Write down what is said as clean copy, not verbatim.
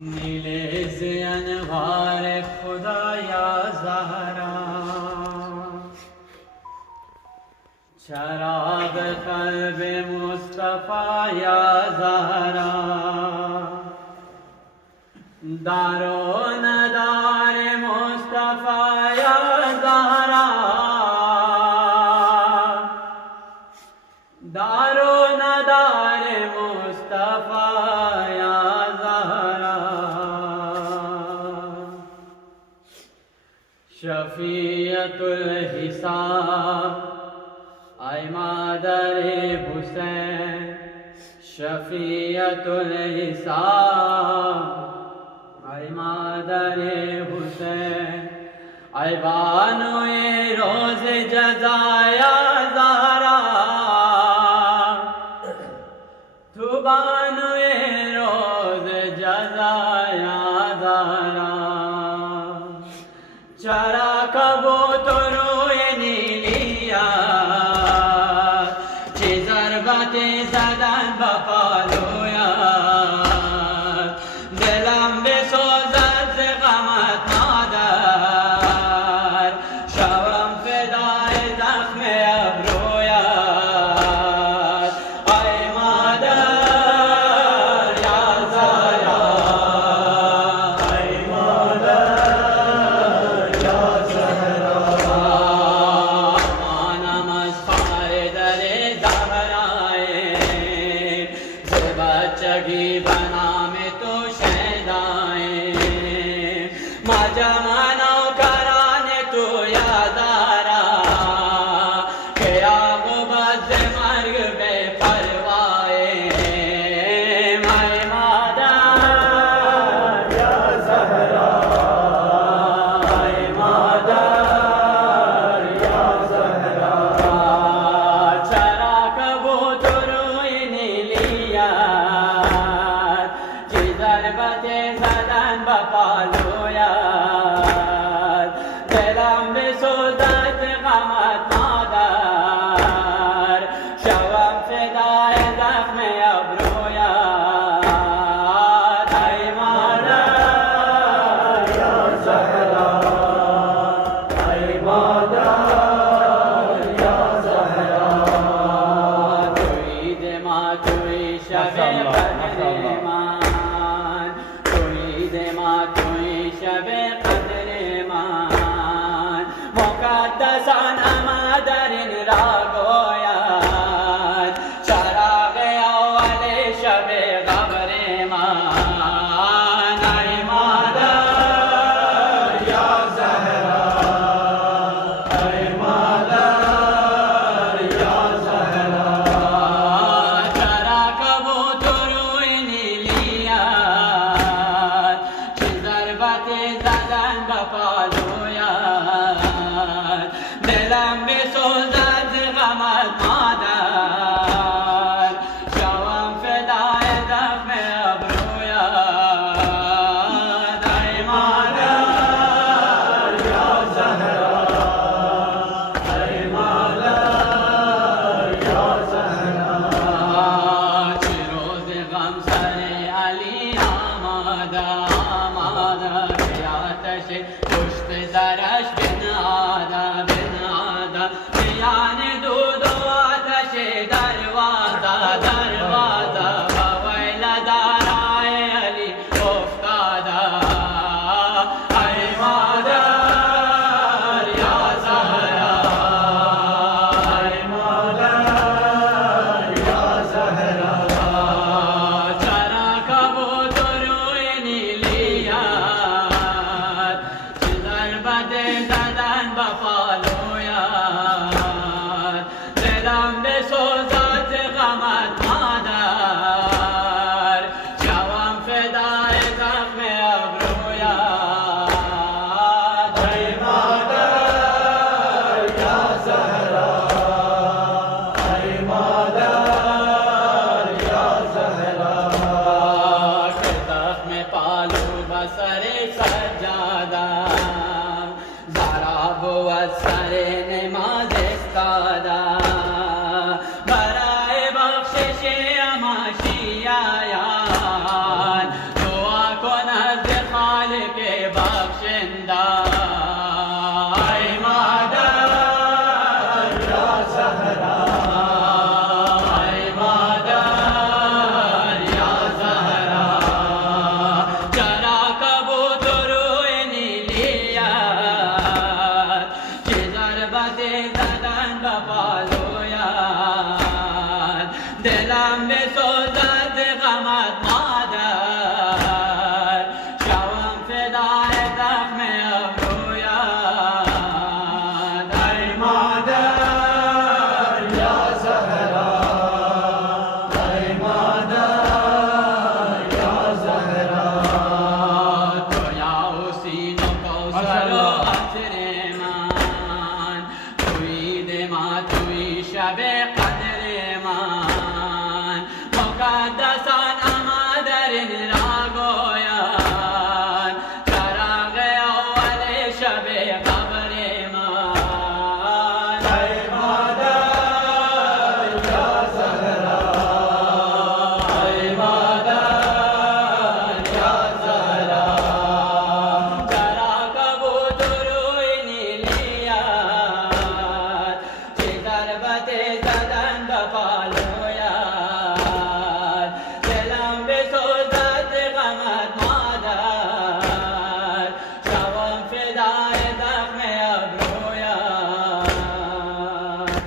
नीले से अनवार खुदा या ज़हरा, चराग क़ल्ब मुस्तफ़ा या ज़हरा, दारो नदार मुस्तफ़ा या ज़हरा, दारो नदार मुस्तफ़ा या ज़हरा, शफ़ीअतुल हिसाब आय मादरे हुसैन, शफ़ीअतुल हिसाब आय मादरे हुसैन, आय बानुए रोज़ जज़ा या ज़हरा, तू बानुए रोज़ जज़ा या ज़हरा, चरा कबूतरोए नीलिया, चे ज़रबते ज़दन बपालोया, दिलम बेसोज़त ग़मत मादर, शवम फ़िदाए ज़ख्म अब्रोया, आय मादर या ज़हरा, आय मादर या ज़हरा, माना मस्फ़ाए दरे ज़हराए, ज़बच्चगी बना में तो शैदाए, मजमनो कराने तो यादारा, क्या गुबत मर्ग बेपरवाए, माय मादर या ज़हरा, आय मादर या ज़हरा, चरा कबूतरोए नीलिया, चे ज़रबते ज़दन बपालोया, दिलम बेसोज़त ग़मत मादर, शवम फ़िदाए ज़ख्म अब्रोया, आय मादर या ज़हरा, आय मादर या ज़हरा, तुई दिमा तुई शबे क़द्र मान, तुई दिमा तुई शबे क़द्र मान, मुक़द्दसान अमादरिन रागोयान, चराग़ अव्वल शबे क़ब्र मान, आय मादर या ज़हरा, आय मादर या ज़हरा, चरा कबूतरोए नीलिया, चे ज़रबते ज़दन बपालोया, दिलम बेसोज़त ग़मत मादर, शवम फ़िदाए ज़ख्म अब्रोया, आय मादर या ज़हरा, आय मादर या ज़हरा, चे रोज़ ग़म सरे अली आमादा, आमादा के आतश पुष्प दरश बिन आदा, बिन आदा याने दूध आतश दरवाज़ा, दरवाज़ा बवैला दाराए अली उफ्तादा, आय मादर या ज़हरा, आय मादर या ज़हरा, चरा कबूतरोए नीलिया, चे ज़रबते ज़दन बपालोया, दिलम बेसोज़त ग़मत मादर, शवम फ़िदाए ज़ख्म अब्रोया, आय मादर या ज़हरा, आय मादर या ज़हरा, के ज़ख्म पालू बसरे सज्जादा, ज़रा बुअत सरे नमाज़ इस्तादा, बराए बख्शिश अमाशियायान, दुआ को न शहर